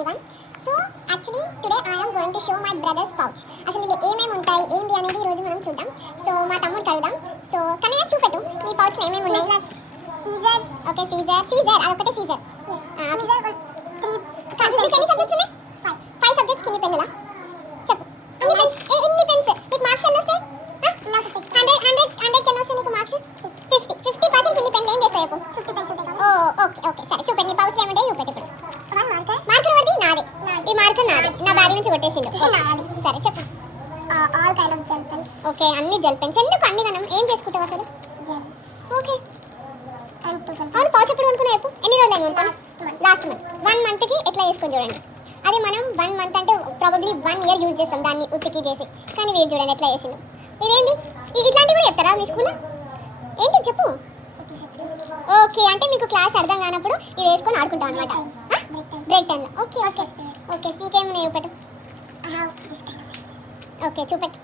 everyone. So actually today I am going to show my brother's pouch. అసలు ఇది ఏమేమి ఉంటాయి ఏంటి అనేది ఈ రోజు మనం చూద్దాం. సో మా తమ్ముడు కలుద్దాం. సో కన్నయ్య చూపెట్టు మీ pouch లో ఏమేమి ఉన్నాయి. సీజర్. ఓకే సీజర్ అదొకటే సీజర్. సీజర్ 3 మీకు ఎన్ని సబ్జెక్ట్స్ ఉన్నాయి? 5 సబ్జెక్ట్స్ కింది పెన్నులా చెప్పు. ఎన్ని పెన్స్ నీకు మార్క్స్ ఎన్ని వస్తాయి? 100 కెన్ వస్తాయి నీకు మార్క్స్ 50% కింది పెన్లు ఏం చేస్తాయి చెప్పు. 50 పెన్స్ ఉంటాయి. ఓకే సరే చూపెట్టు నీ pouch లో ఏముంటాయి చూపెట్టు ఇప్పుడు. మార్కర్ ఒకటి నాదే, ఈ మార్కర్ నాదే, నా బ్యాగ్ నుంచి కొట్టేసిండు. సరే చెప్పు. All kind of gel pens. Okay అన్ని జెల్ పెన్స్. ఎందుకు అన్ని మనం ఏం చేసుకుంటావు అసలు? ఓకే అవును పౌచ్ ఎప్పుడు కొనుక్కున్నా చెప్పు. ఎన్ని రోజులు అయినా కొనుక్కోను? లాస్ట్ మంత్ 1 మంత్కి ఎట్లా చేసుకొని చూడండి. అది మనం 1 మంత్ అంటే ప్రాబబ్లీ 1 ఇయర్ యూజ్ చేస్తాం దాన్ని ఉతికి చేసి. కానీ వీడు చూడండి ఎట్లా చేసిండు. ఇదేంటి ఇట్లాంటివి కూడా చెప్తారా మీ స్కూల్లో? ఏంటి చెప్పు. ఓకే అంటే మీకు క్లాస్ అర్థం కానప్పుడు ఇది వేసుకొని ఆడుకుంటాం అనమాట బ్రేక్ టైంలో. ఓకే ఇంకేమున్నాయి చూపెట్టు. ఓకే చూపెట్టు.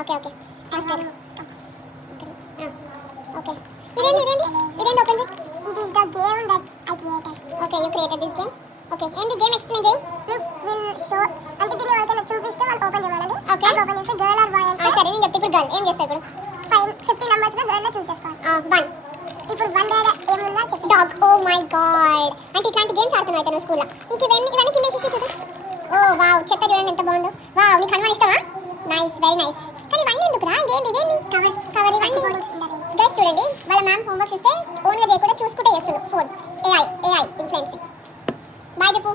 ఓకే ఓకే ఇదేంటి ఓపెన్ చేయి. ఇది the game that I created. Okay you created this game. Okay ఏంటి గేమ్ ఎక్స్ప్లెయిన్ చేయి. విల్ షో అంటే దీన్ని ఎవరికైనా చూపిస్తే వాళ్ళు ఓపెన్ చేయాలి. ఓకే ఓపెన్ చేస్తే గర్ల్ ఆర్ బాయ్ అంటే సరే నేను చెప్తే ఇప్పుడు గర్ల్ ఏం చేస్తా ఇప్పుడు 50 నంబర్స్ లో గర్ల్ ని చూస్ చేసుకోవాలి. 1 ఇప్పుడు 1 దగ్గర ఏముందా చెప్పు. డాగ్. ఓ మై గాడ్ అంటే ఇట్లాంటి గేమ్స్ ఆడుతున్నావు అయితే నువ్వు స్కూల్లో. ఇంక ఇవన్నీ కింద వేసేసి చూడు. ఓ వావ్ చెత్త చూడండి ఎంత బాగుందో. వావ్ నీకు హనుమాన్ ఇష్టమా? Nice very nice. కానీ ఇవన్నీ ఎందుకురా? ఇదేంటి కవర్ ఇవన్నీ గైస్ చూడండి వాళ్ళ మ్యామ్ హోంవర్క్ ఇస్తే ఓన్గా చేయకుండా చూసుకుంటే చేస్తుంది. Phone AI influencing. బాయ్ చెప్పు.